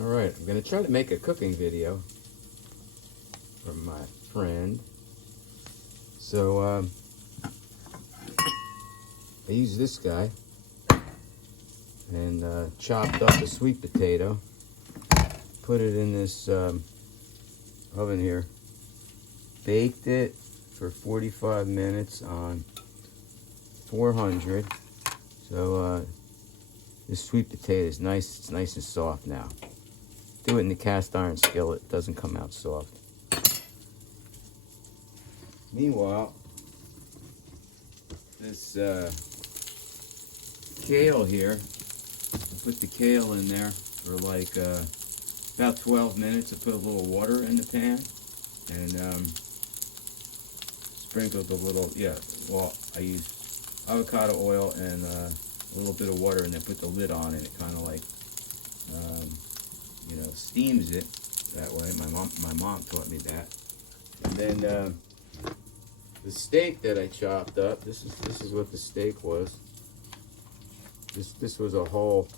Alright, I'm going to try to make a cooking video for my friend. So, I used this guy and chopped up a sweet potato, put it in this oven here, baked it for 45 minutes on 400. So, this sweet potato is nice. It's nice and soft now. Do it in the cast iron skillet. It doesn't come out soft. Meanwhile, this kale here, I put the kale in there for like about 12 minutes. I put a little water in the pan and sprinkled a little, well, I used avocado oil and a little bit of water and then put the lid on and it kind of like, steams it that way. My mom taught me that. And then the steak that I chopped up, this is what the steak was. This was a whole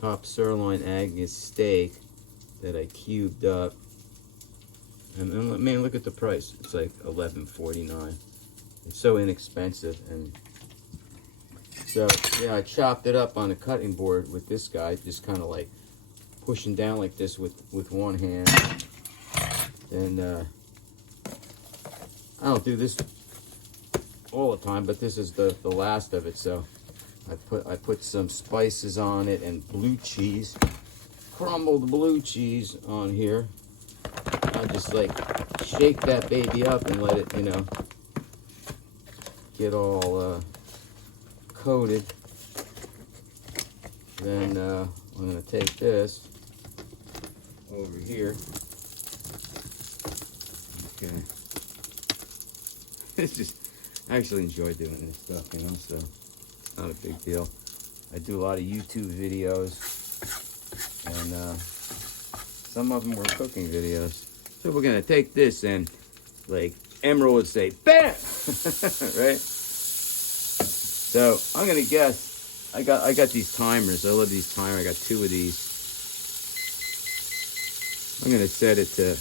top sirloin Angus steak that I cubed up. And man, look at the price. It's like $11.49. It's so inexpensive. And so yeah, I chopped it up on a cutting board with this guy, just kind of like pushing down like this with one hand. And I don't do this all the time, but this is the last of it. So I put some spices on it and blue cheese, crumbled blue cheese on here. I just like shake that baby up and let it, get all coated. Then I'm gonna take this over here. Okay. It's just, I actually enjoy doing this stuff, so it's not a big deal. I do a lot of YouTube videos, and some of them were cooking videos. So we're gonna take this and, like Emerald would say, BAM! Right? So I'm gonna guess, I got these timers. I love these timers. I got 2 of these. I'm gonna set it to,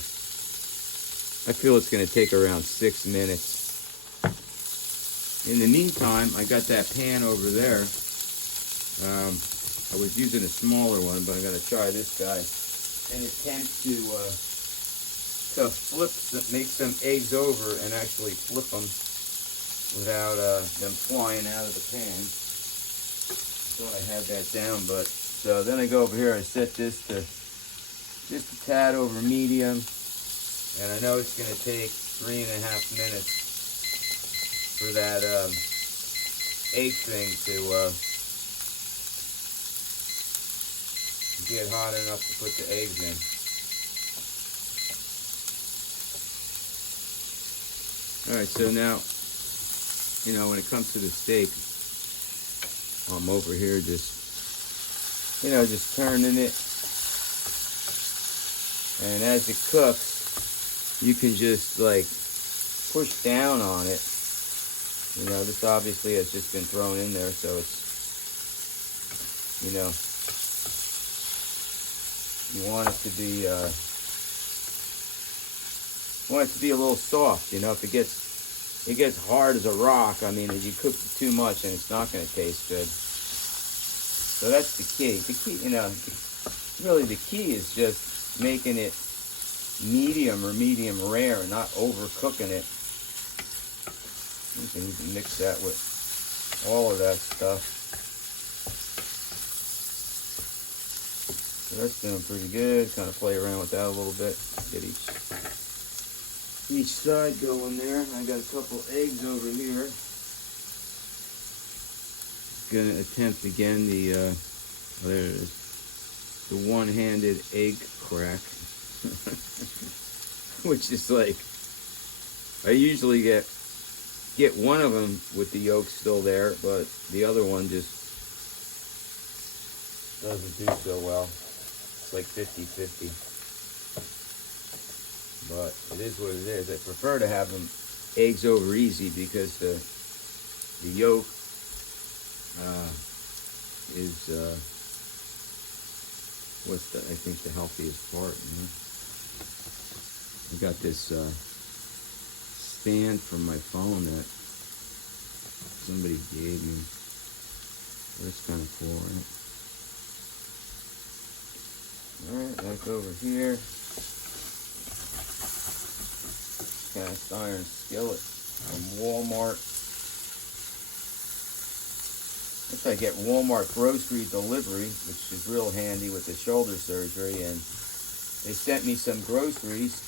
I feel it's going to take around 6 minutes. In the meantime, I got that pan over there. I was using a smaller one, but I'm going to try this guy and attempt to make some eggs over and actually flip them without them flying out of the pan. Thought I had that down, but so then I go over here. I set this to just a tad over medium. And I know it's going to take 3.5 minutes for that egg thing to get hot enough to put the eggs in. Alright, so now, when it comes to the steak, I'm over here just turning it. And as it cooks, you can just like push down on it. This obviously has just been thrown in there, so it's, you want it to be a little soft. If it gets hard as a rock, I mean, if you cook it too much and it's not going to taste good. So that's the key. The key, really the key is just making it medium or medium rare, not overcooking it. You can even mix that with all of that stuff. So that's doing pretty good. Kind of play around with that a little bit. Get each side going there. I got a couple eggs over here. Gonna attempt again the one-handed egg crack. Which is like, I usually get one of them with the yolk still there, but the other one just doesn't do so well. It's like 50-50. But it is what it is. I prefer to have them eggs over easy because the yolk is what's the, I think, the healthiest part, you know? I got this stand from my phone that somebody gave me. That's kind of cool, right? Alright, back over here. Cast iron skillet from Walmart. Guess I get Walmart grocery delivery, which is real handy with the shoulder surgery, and they sent me some groceries,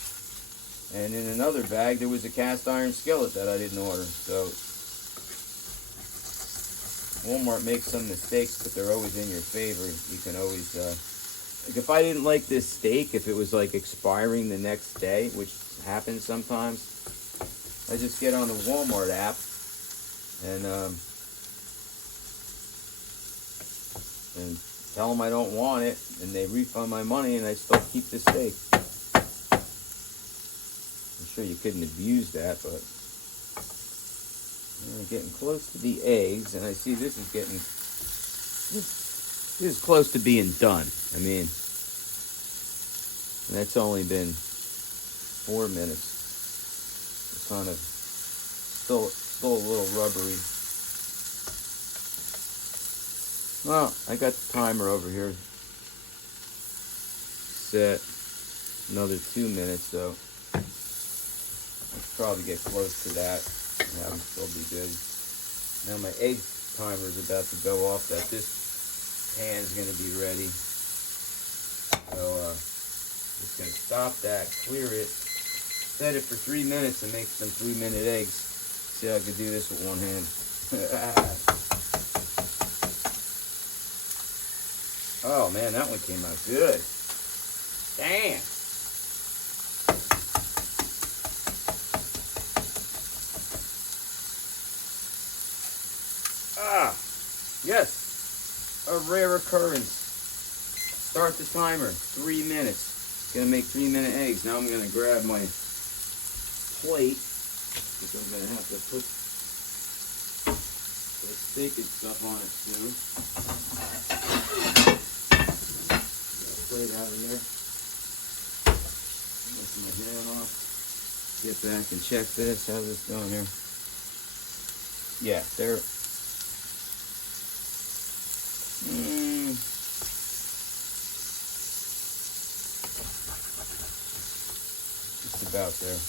and in another bag there was a cast iron skillet that I didn't order. So Walmart makes some mistakes, but they're always in your favor. You can always, like if I didn't like this steak, if it was like expiring the next day, which happens sometimes, I just get on the Walmart app and tell them I don't want it, and they refund my money, and I still keep the steak. I'm sure you couldn't abuse that, but we're getting close to the eggs, and I see this is close to being done. I mean, that's only been 4 minutes. It's kind of still a little rubbery. Well, I got the timer over here set. Another 2 minutes, so I'll probably get close to that. And that would still be good. Now my egg timer is about to go off. That this pan is going to be ready. So just going to stop that, clear it, set it for 3 minutes, and make some 3-minute eggs. See how I can do this with one hand. Oh man, that one came out good. Damn. Ah, yes, a rare occurrence. Start the timer, 3 minutes. Gonna make 3-minute eggs. Now I'm gonna grab my plate, because I'm gonna have to put the steak and stuff on it soon. Plate out of here. Messing my hand off. Get back and check this. How's this going here? Yeah, they're just about there.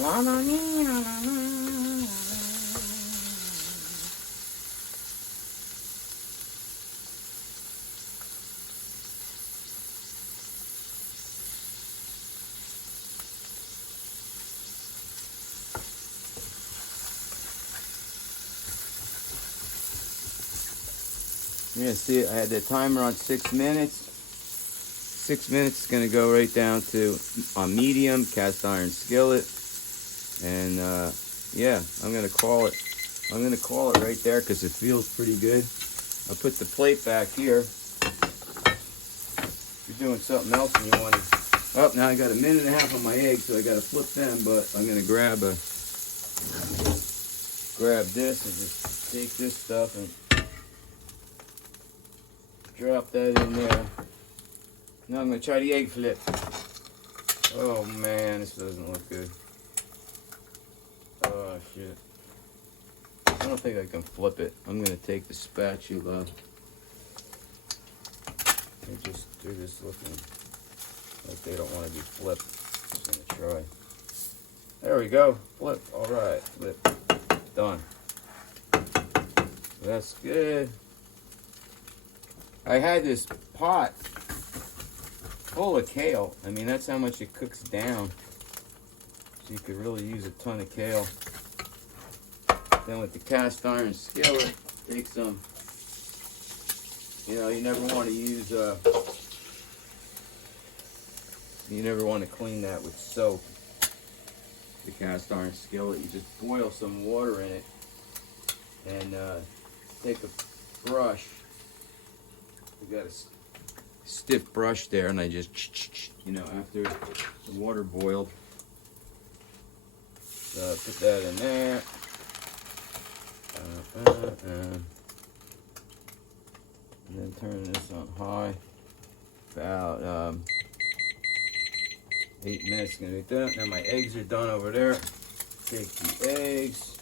La la la la la la. Yeah, see, I had the timer on 6 minutes. 6 minutes is going to go right down to a medium cast iron skillet. And yeah, I'm going to call it. I'm going to call it right there because it feels pretty good. I'll put the plate back here. If you're doing something else and you want to... Oh, now I got a minute and a half on my eggs, so I got to flip them, but I'm going to grab this and just take this stuff and drop that in there. Now I'm going to try the egg flip. Oh man, this doesn't look good. Oh shit. I don't think I can flip it. I'm going to take the spatula and just do this looking like they don't want to be flipped. Just going to try. There we go. Flip. Alright. Flip. Done. That's good. I had this pot full of kale. I mean, that's how much it cooks down. So you could really use a ton of kale. Then with the cast iron skillet, take some, you know, you never want to use, you never want to clean that with soap. The cast iron skillet, you just boil some water in it and take a brush. You got a stiff brush there, and I just, you know, after the water boiled. So put that in there. And then turn this on high. About 8 minutes gonna be done. Now my eggs are done over there. Take the eggs.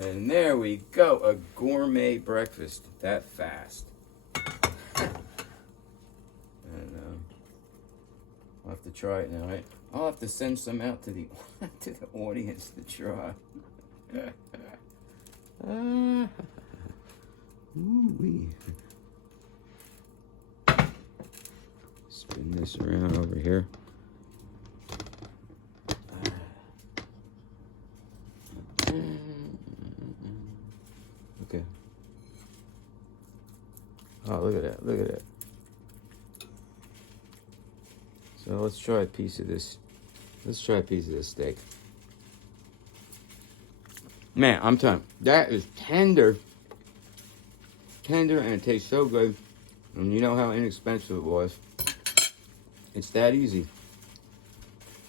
And there we go, a gourmet breakfast that fast. And I'll have to try it now. Right? I'll have to send some out to the to the audience to try. Ooh-wee. Spin this around over here. Okay. Oh, look at that. Look at that. So let's try a piece of this. Let's try a piece of this steak. Man, I'm telling you, that is tender. Tender, and it tastes so good. And you know how inexpensive it was. It's that easy.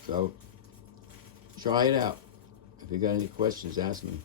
So, try it out. If you got any questions, ask me.